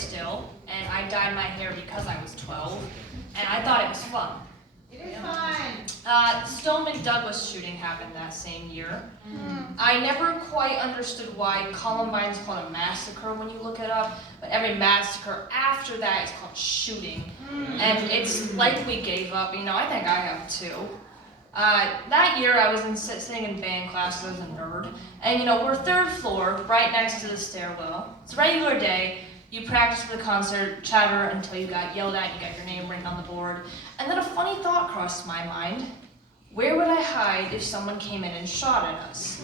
still, and I dyed my hair because I was 12, and I thought it was fun. It is fun. Stoneman Douglas shooting happened that same year. I never quite understood why Columbine's called a massacre when you look it up, but every massacre after that is called shooting. And it's like we gave up, I think I have too. That year I was sitting in band class as a nerd, and we're third floor, right next to the stairwell. It's a regular day. You practice for the concert, chatter until you got yelled at, you got your name written on the board. And then a funny thought crossed my mind. Where would I hide if someone came in and shot at us?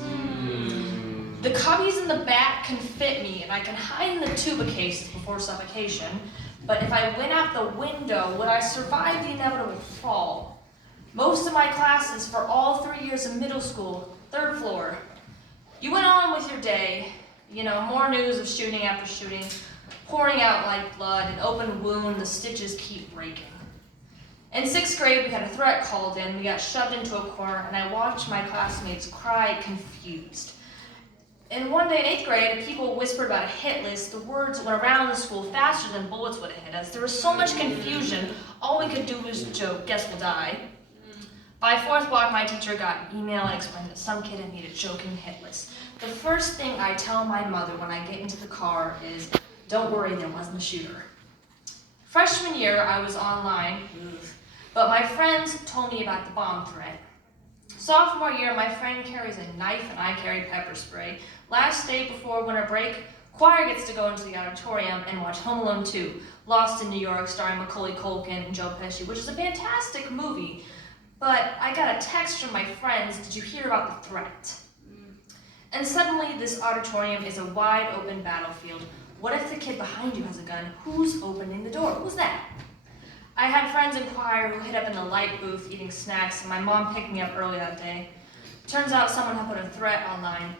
The cubbies in the back can fit me, and I can hide in the tuba cases before suffocation. But if I went out the window, would I survive the inevitable fall? Most of my classes for all 3 years of middle school, third floor. You went on with your day, more news of shooting after shooting, pouring out like blood, an open wound, the stitches keep breaking. In 6th grade, we had a threat called in, we got shoved into a corner, and I watched my classmates cry confused. And one day in 8th grade, people whispered about a hit list. The words went around the school faster than bullets would have hit us. There was so much confusion, all we could do was joke, guess we'll die. By 4th block, my teacher got an email and explained that some kid had made a joking hit list. The first thing I tell my mother when I get into the car is, don't worry, there wasn't a shooter. Freshman year, I was online, but my friends told me about the bomb threat. Sophomore year, my friend carries a knife and I carry pepper spray. Last day before winter break, choir gets to go into the auditorium and watch Home Alone 2, Lost in New York, starring Macaulay Culkin and Joe Pesci, which is a fantastic movie. But I got a text from my friends, did you hear about the threat? And suddenly, this auditorium is a wide open battlefield. What if the kid behind you has a gun? Who's opening the door? Who's that? I had friends in choir who hid up in the light booth eating snacks, and my mom picked me up early that day. Turns out someone had put a threat online.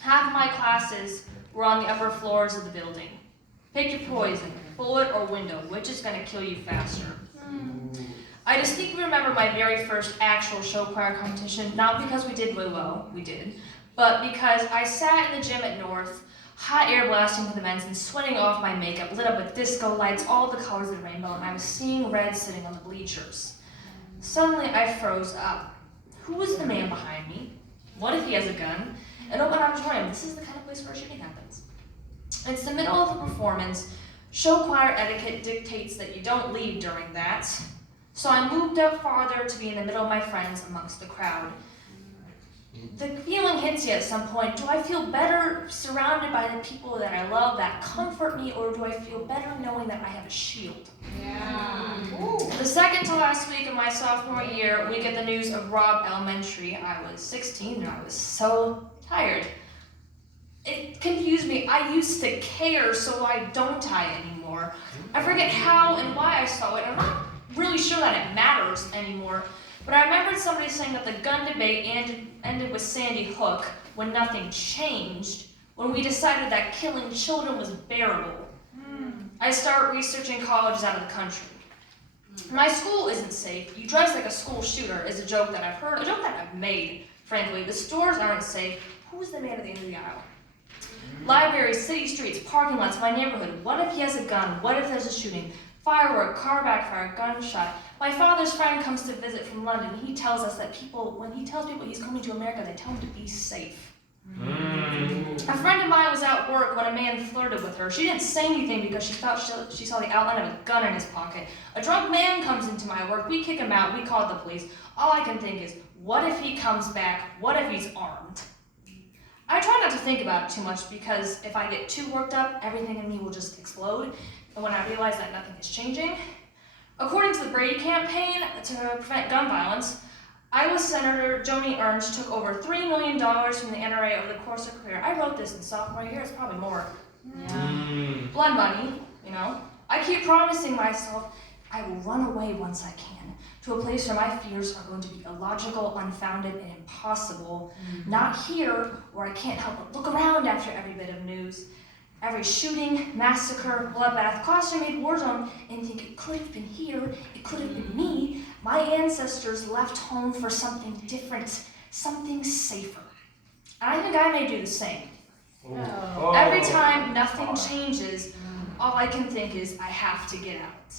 Half of my classes were on the upper floors of the building. Pick your poison, bullet or window, which is going to kill you faster. I distinctly remember my very first actual show choir competition, not because we did really well, we did, but because I sat in the gym at North, hot air blasting through the vents and sweating off my makeup, lit up with disco lights, all the colors of the rainbow, and I was seeing red sitting on the bleachers. Suddenly, I froze up. Who is the man behind me? What if he has a gun? An open auditorium. This is the kind of place where shooting happens. It's the middle of a performance. Show choir etiquette dictates that you don't leave during that. So I moved up farther to be in the middle of my friends amongst the crowd. The feeling hits you at some point. Do I feel better surrounded by the people that I love that comfort me, or do I feel better knowing that I have a shield? Yeah. The second to last week of my sophomore year, we get the news of Robb Elementary. I was 16 and I was so tired. It confused me. I used to care, so I don't anymore. I forget how and why I saw it. I'm not really sure that it matters anymore. But I remembered somebody saying that the gun debate ended with Sandy Hook when nothing changed, when we decided that killing children was bearable. I start researching colleges out of the country. My school isn't safe. You dress like a school shooter is a joke that I've heard, a joke that I've made, frankly. The stores aren't safe. Who's the man at the end of the aisle? Libraries, city streets, parking lots, my neighborhood. What if he has a gun? What if there's a shooting? Firework, car backfire, gunshot. My father's friend comes to visit from London. He tells us that when he tells people he's coming to America, they tell him to be safe. A friend of mine was at work when a man flirted with her. She didn't say anything because she thought she saw the outline of a gun in his pocket. A drunk man comes into my work. We kick him out. We call the police. All I can think is, what if he comes back? What if he's armed? I try not to think about it too much because if I get too worked up, everything in me will just explode. And when I realize that nothing is changing, according to the Brady campaign to prevent gun violence, Iowa Senator Joni Ernst took over $3 million from the NRA over the course of her career. I wrote this in sophomore year, it's probably more. Blood money, I keep promising myself I will run away once I can to a place where my fears are going to be illogical, unfounded, and impossible. Not here, where I can't help but look around after every bit of news. Every shooting, massacre, bloodbath, classroom-made war zone, and think it could have been here, it could have been me. My ancestors left home for something different, something safer. And I think I may do the same. Every time nothing changes, all I can think is I have to get out.